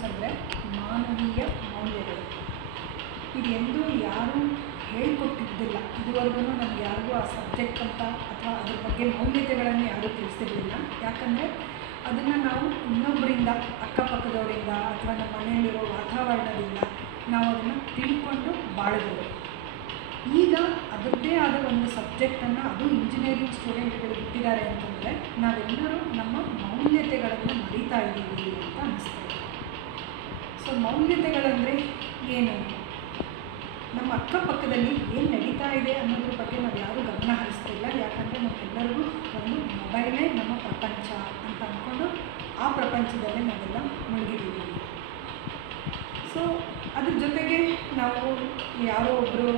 Values ಅಂದರೆ ಮಾನವೀಯ ಮೌಲ್ಯಗಳು. ಇದೆಂದೂ ಯಾರೂ ಹೇಳಿಕೊಟ್ಟಿದ್ದಿಲ್ಲ. ಇದುವರೆಗೂ ನಮ್ಗೆ ಯಾರಿಗೂ ಆ ಸಬ್ಜೆಕ್ಟ್ ಅಂತ ಅಥವಾ ಅದ್ರ ಬಗ್ಗೆ ಮೌಲ್ಯತೆಗಳನ್ನು ಯಾರೂ ತಿಳಿಸಿರಲಿಲ್ಲ. ಯಾಕಂದರೆ ಅದನ್ನು ನಾವು ಇನ್ನೊಬ್ಬರಿಂದ, ಅಕ್ಕಪಕ್ಕದವರಿಂದ ಅಥವಾ ನಮ್ಮ ಮನೆಯಲ್ಲಿರೋ ವಾತಾವರಣದಿಂದ ನಾವು ಅದನ್ನು ತಿಳ್ಕೊಂಡು ಬಾಳಿದೆವು. ಈಗ ಅದರದ್ದೇ ಆದ ಒಂದು ಸಬ್ಜೆಕ್ಟನ್ನು, ಅದು ಇಂಜಿನಿಯರಿಂಗ್ ಸ್ಟೂಡೆಂಟ್ಗಳು ಬಿಟ್ಟಿದ್ದಾರೆ ಅಂತಂದರೆ ನಾವೆಲ್ಲರೂ ನಮ್ಮ ಮೌಲ್ಯತೆಗಳನ್ನು ಮರೀತಾ ಇದ್ದೀವಿ ಅಂತ ಅನಿಸ್ತದೆ. ಸೊ ಮೌಲ್ಯತೆಗಳಂದರೆ ಏನು? ನಮ್ಮ ಅಕ್ಕಪಕ್ಕದಲ್ಲಿ ಏನು ನಡೀತಾ ಇದೆ ಅನ್ನೋದ್ರ ಬಗ್ಗೆ ನಾವು ಯಾರೂ ಗಮನ ಹರಿಸ್ತಿಲ್ಲ. ಯಾಕಂದರೆ ನಮ್ಮೆಲ್ಲರಿಗೂ ಒಂದು ಮೊಬೈಲೇ ನಮ್ಮ ಪ್ರಪಂಚ ಅಂತ ಅಂದ್ಕೊಂಡು ಆ ಪ್ರಪಂಚದಲ್ಲೇ ನಾವೆಲ್ಲ ಮುಳುಗಿದ್ದೀವಿ. ಸೊ ಅದ್ರ ಜೊತೆಗೆ ನಾವು ಯಾರೋ ಒಬ್ಬರು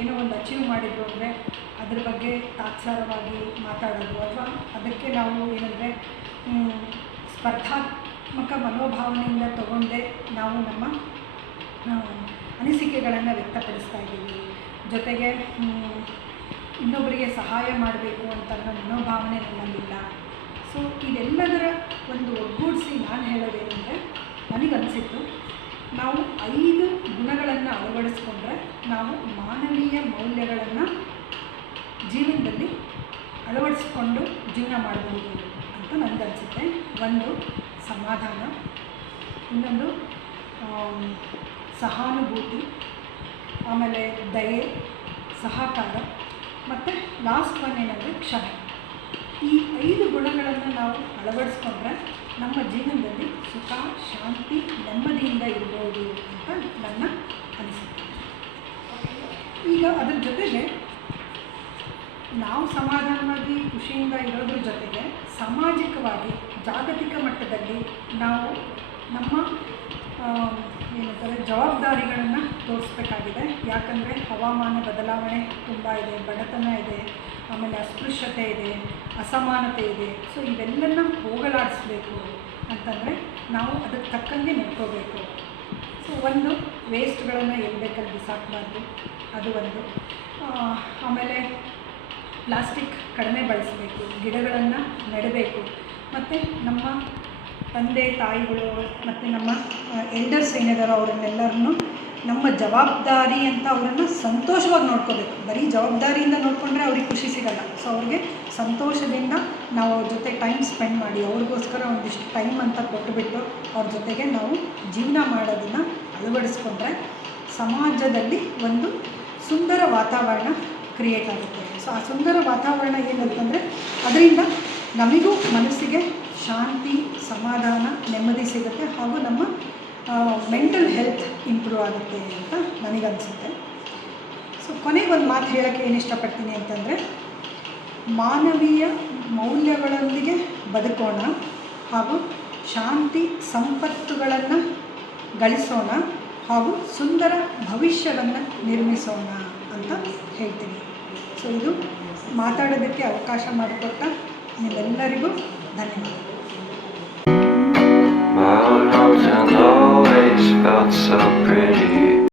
ಏನೋ ಒಂದು ಅಚೀವ್ ಮಾಡಿದ್ರು ಅಂದರೆ ಅದ್ರ ಬಗ್ಗೆ ತಾತ್ಸಾರವಾಗಿ ಮಾತಾಡೋದು, ಅಥವಾ ಅದಕ್ಕೆ ನಾವು ಏನಂದರೆ ಸ್ಪರ್ಧಾತ್ಮಕ ಮನೋಭಾವನೆಯಿಂದ ತಗೊಂಡೇ ನಾವು ನಮ್ಮ ಅನಿಸಿಕೆಗಳನ್ನು ವ್ಯಕ್ತಪಡಿಸ್ತಾ ಇದ್ದೀವಿ. ಜೊತೆಗೆ ಇನ್ನೊಬ್ಬರಿಗೆ ಸಹಾಯ ಮಾಡಬೇಕು ಅಂತ ಅನ್ನೋ ಮನೋಭಾವನೆ ನಮ್ಮಲ್ಲಿಲ್ಲ. ಸೊ ಇದೆಲ್ಲದರ ಒಂದು ಒಗ್ಗೂಡಿಸಿ ನಾನು ಹೇಳೋದೇನೆಂದರೆ, ನನಗನ್ನಿಸಿತ್ತು ನಾವು 5 ಗುಣಗಳನ್ನು ಅಳವಡಿಸ್ಕೊಂಡ್ರೆ ನಾವು ಮಾನವೀಯ ಮೌಲ್ಯಗಳನ್ನು ಜೀವನದಲ್ಲಿ ಅಳವಡಿಸ್ಕೊಂಡು ಜೀವನ ಮಾಡಬಹುದು ಅಂತ ನನಗನ್ಸುತ್ತೆ. ಒಂದು ಸಮಾಧಾನ, ಇನ್ನೊಂದು ಸಹಾನುಭೂತಿ, ಆಮೇಲೆ ದಯೆ, ಸಹಕಾರ, ಮತ್ತು ಲಾಸ್ಟ್ ಒನ್ ಏನಂದರೆ ಕ್ಷಮೆ. ಈ 5 ಗುಣಗಳನ್ನು ನಾವು ಅಳವಡಿಸ್ಕೊಂಡ್ರೆ ನಮ್ಮ ಜೀವನದಲ್ಲಿ ಸುಖ, ಶಾಂತಿ, ನೆಮ್ಮದಿಯಿಂದ ಇರ್ಬೋದು ಅಂತ ನನ್ನ ಅನಿಸಿಕೆ. ಈಗ ಅದರ ಜೊತೆಗೆ ನಾವು ಸಮಾಧಾನವಾಗಿ ಖುಷಿಯಿಂದ ಇರೋದ್ರ ಜೊತೆಗೆ ಸಾಮಾಜಿಕವಾಗಿ ಜಾಗತಿಕ ಮಟ್ಟದಲ್ಲಿ ನಾವು ನಮ್ಮ ಏನಂತಾರೆ ಜವಾಬ್ದಾರಿಗಳನ್ನು ತೋರಿಸ್ಬೇಕಾಗಿದೆ. ಯಾಕಂದರೆ ಹವಾಮಾನ ಬದಲಾವಣೆ ತುಂಬ ಇದೆ, ಬಡತನ ಇದೆ, ಆಮೇಲೆ ಅಸ್ಪೃಶ್ಯತೆ ಇದೆ, ಅಸಮಾನತೆ ಇದೆ. ಸೊ ಇವೆಲ್ಲನ್ನ ಹೋಗಲಾಡಿಸ್ಬೇಕು ಅಂತಂದರೆ ನಾವು ಅದಕ್ಕೆ ತಕ್ಕಂಗೆ ನಡ್ಕೋಬೇಕು. ಸೊ ಒಂದು ವೇಸ್ಟ್ಗಳನ್ನು ಎಲ್ಲಿ ಬೇಕಲ್ಲಿ ಬಿಸಾಕಬಾರ್ದು, ಅದು ಒಂದು. ಆಮೇಲೆ ಪ್ಲಾಸ್ಟಿಕ್ ಕಡಿಮೆ ಬಳಸಬೇಕು, ಗಿಡಗಳನ್ನು ನೆಡಬೇಕು, ಮತ್ತು ನಮ್ಮ ತಂದೆ ತಾಯಿಗಳು ಮತ್ತು ನಮ್ಮ ಎಲ್ಡರ್ಸ್ ಏನಿದಾರೋ ಅವರನ್ನೆಲ್ಲರನ್ನು ನಮ್ಮ ಜವಾಬ್ದಾರಿ ಅಂತ ಅವರನ್ನು ಸಂತೋಷವಾಗಿ ನೋಡ್ಕೋಬೇಕು. ಬರೀ ಜವಾಬ್ದಾರಿಯಿಂದ ನೋಡಿಕೊಂಡ್ರೆ ಅವ್ರಿಗೆ ಖುಷಿ ಸಿಗಲ್ಲ. ಸೊ ಅವ್ರಿಗೆ ಸಂತೋಷದಿಂದ ನಾವು ಅವ್ರ ಜೊತೆ ಟೈಮ್ ಸ್ಪೆಂಡ್ ಮಾಡಿ, ಅವ್ರಿಗೋಸ್ಕರ ಒಂದಿಷ್ಟು ಟೈಮ್ ಅಂತ ಕೊಟ್ಟುಬಿಟ್ಟು ಅವ್ರ ಜೊತೆಗೆ ನಾವು ಜೀವನ ಮಾಡೋದನ್ನು ಅಳವಡಿಸ್ಕೊಂಡ್ರೆ ಸಮಾಜದಲ್ಲಿ ಒಂದು ಸುಂದರ ವಾತಾವರಣ ಕ್ರಿಯೇಟ್ ಆಗುತ್ತೆ. ಸೊ ಆ ಸುಂದರ ವಾತಾವರಣ ಏನಂತಂದರೆ ಅದರಿಂದ ನಮಗೂ ಮನಸ್ಸಿಗೆ ಶಾಂತಿ, ಸಮಾಧಾನ, ನೆಮ್ಮದಿ ಸಿಗುತ್ತೆ, ಹಾಗೂ ನಮ್ಮ ಮೆಂಟಲ್ ಹೆಲ್ತ್ ಇಂಪ್ರೂವ್ ಆಗುತ್ತೆ ಅಂತ ನನಗನ್ಸುತ್ತೆ. ಸೊ ಕೊನೆಗೊಂದು ಮಾತು ಹೇಳೋಕ್ಕೆ ಏನು ಇಷ್ಟಪಡ್ತೀನಿ ಅಂತಂದರೆ, ಮಾನವೀಯ ಮೌಲ್ಯಗಳೊಂದಿಗೆ ಬದುಕೋಣ, ಹಾಗೂ ಶಾಂತಿ ಸಂಪತ್ತುಗಳನ್ನು ಗಳಿಸೋಣ, ಹಾಗೂ ಸುಂದರ ಭವಿಷ್ಯವನ್ನು ನಿರ್ಮಿಸೋಣ ಅಂತ ಹೇಳ್ತೀನಿ. ಸೊ ಇದು ಮಾತಾಡೋದಕ್ಕೆ ಅವಕಾಶ ಮಾಡಿಕೊಟ್ಟ ನಿಮ್ಮೆಲ್ಲರಿಗೂ ಧನ್ಯವಾದಗಳು. My old hotel always felt so pretty.